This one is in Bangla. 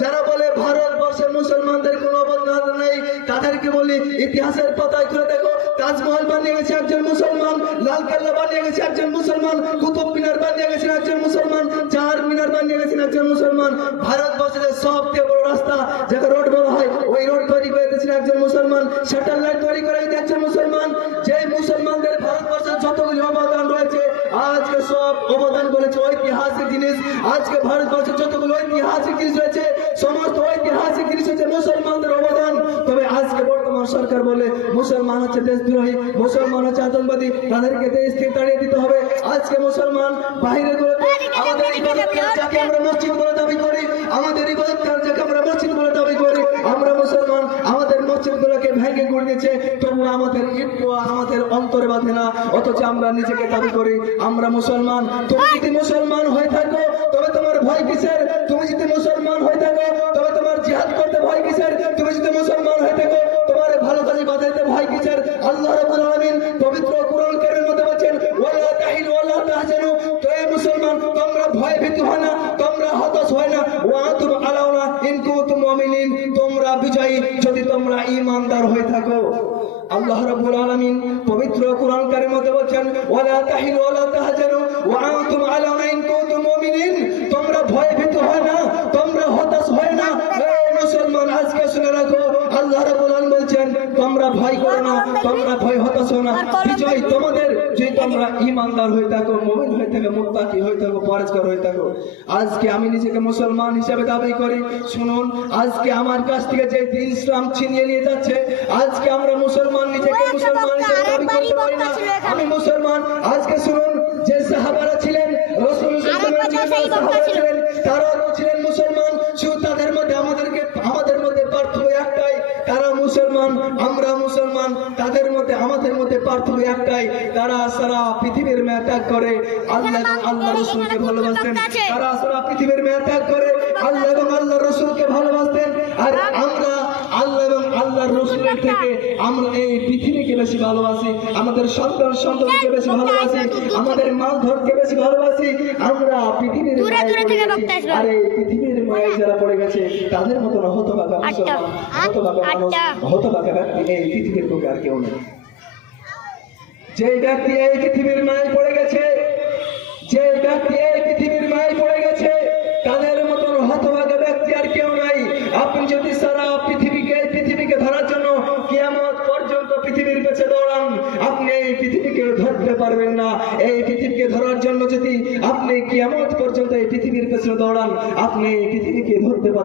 যারা বলে ভারতবর্ষের মুসলমানদের কোনো অবদান নেই, তাদেরকে বলি ইতিহাসের পাতায় খুলে দেখো, তাজমহল বানিয়ে গেছে একজন মুসলমান, লালকেল্লা বানিয়ে গেছে একজন মুসলমান, কুতুব মিনার বানিয়ে গেছেন একজন মুসলমান, চার মিনার বানিয়ে গেছেন একজন মুসলমান। ভারতবর্ষের সবচেয়ে বড় রাস্তা যাকে রোড বলা হয়, ওই রোড তৈরি করে দিয়েছেন একজন মুসলমান, স্যাটেলাইট তৈরি করে দিয়েছে একজন মুসলমান। যে মুসলমানদের ভারতবর্ষের যতগুলি অবদান রয়েছে, আজকে সব অবদান করেছে ঐতিহাসিক জিনিস। আজকে ভারতবর্ষের যতগুলো ঐতিহাসিক জিনিস রয়েছে, সমস্ত ঐতিহাসিক জিনিস হচ্ছে মুসলমানদের অবদান। তবে আজকে বর্তমান সরকার বলে মুসলমান হচ্ছে দেশদ্রোহী, মুসলমান হচ্ছে আতঙ্কবাদী, তাদেরকে দেশ থেকে তাড়িয়ে দিতে হবে। আজকে মুসলমান বাইরে গুলোতে আমাদের ইবাদতখানা যাকে আমরা মসজিদ বলে দাবি করি, আমাদের ইবাদতখানা যাকে আমরা মসজিদ বলে দাবি করি, আমরা মুসলমান, আমাদের মসজিদগুলোকে ভেঙে গুড় দিয়েছে, তবু আমাদের একটু আমাদের অন্তরে বাঁধে না, অথচ আমরা নিজেকে দাবি করি আমরা মুসলমান। তুমি যদি মুসলমান হয়ে থাকো তবে তোমার ভয় কিসের? তুমি যদি মুসলমান হয়ে থাকো তবে তোমার জিহাদ করতে ভয় কিসের? তুমি যদি মুসলমান হয়ে থাকো তোমার ভালো কাজে বাঁধাইতে ভয় কিসের? আল্লাহ রাব্বুল আলামিন পবিত্র কুরআন কারীমের মধ্যে বলেন, ওয়ালা তাহিনু ওয়ালা তাহজানু, তো এই মুসলমান তোমরা ভয় ভীত হয় না, তোমরা হতাশ হয় না, ওয়া আনতুম আলাউনা ইন কুনতুম মুমিনিন, তোমরা বিজয়ী যদি তোমরা ঈমানদার হয়ে থাকো। আল্লাহ রাব্বুল আলামিন পবিত্র কুরআন কারীমের মধ্যে বলেন, ওয়ালা তাহিনু ওয়ালা তাহজানু ওয়া আনতুম আলাউনা ইন কুনতুম মুমিনিন, তোমরা ভয় ভীত হয় না, তোমরা হতাশ হয় না। এই মুসলমান আজকে শুনে রাখো, আল্লাহ রাব্বুল আলামিন বলেন তোমরা ভয় করো না, তোমরা ভয় হতাশ হও না, বিজয় তোমাদের যদি তোমরা ঈমানদার হয়ে থাকো, মুমিন হয়ে থাকো, মুত্তাকি হয়ে থাকো, পরহেজগার হয়ে থাকো। আজকে আমি নিজেকে মুসলমান হিসেবে দাবি করি। শুনুন, আজকে আমার কাছ থেকে যে দিন ইসলাম ছিনিয়ে নিয়ে যাচ্ছে, আজকে আমরা মুসলমান নিজেকে মুসলমান হিসেবে দাবি করতে পারি না। আমি মুসলমান। আজকে শুনুন, যে সাহাবারা ছিলেন রাসূল ছিলেন, তারাও ছিলেন মুসলমান। শুধু তাদের মধ্যে আমাদের মধ্যে পার্থক্য একটাই, তারা মুসলমান, আমরা মুসলমান। তাদের মধ্যে আমাদের মধ্যে পার্থক্য একটাই, তারা সারা পৃথিবীর মেয়ে ত্যাগ করে আল্লাহ এবং আল্লাহ রসুলকে ভালোবাসতেন। তারা সারা পৃথিবীর মেয়ে ত্যাগ করে আল্লাহ এবং আল্লাহ রসুলকে ভালোবাসতেন। আর আমরা আল্লাহ এবং আল্লাহর রসুলের থেকে আমরা এই পৃথিবীকে বেশি ভালোবাসি, আমাদের সন্তানকে বেশি ভালোবাসি, আমাদের মাল ধরকে বেশি ভালোবাসি। আমরা পৃথিবীর আর এই পৃথিবীর মায়ে যারা পড়ে গেছে তাদের মতো হতভাগা মুসলমান, হতভাগা মানুষ, হতভাগা ব্যক্তি এই পৃথিবীর বুকে আর কেউ নেই। যে ব্যক্তি এই পৃথিবীর মায়ে পড়ে গেছে, যে ব্যক্তি এই পৃথিবীর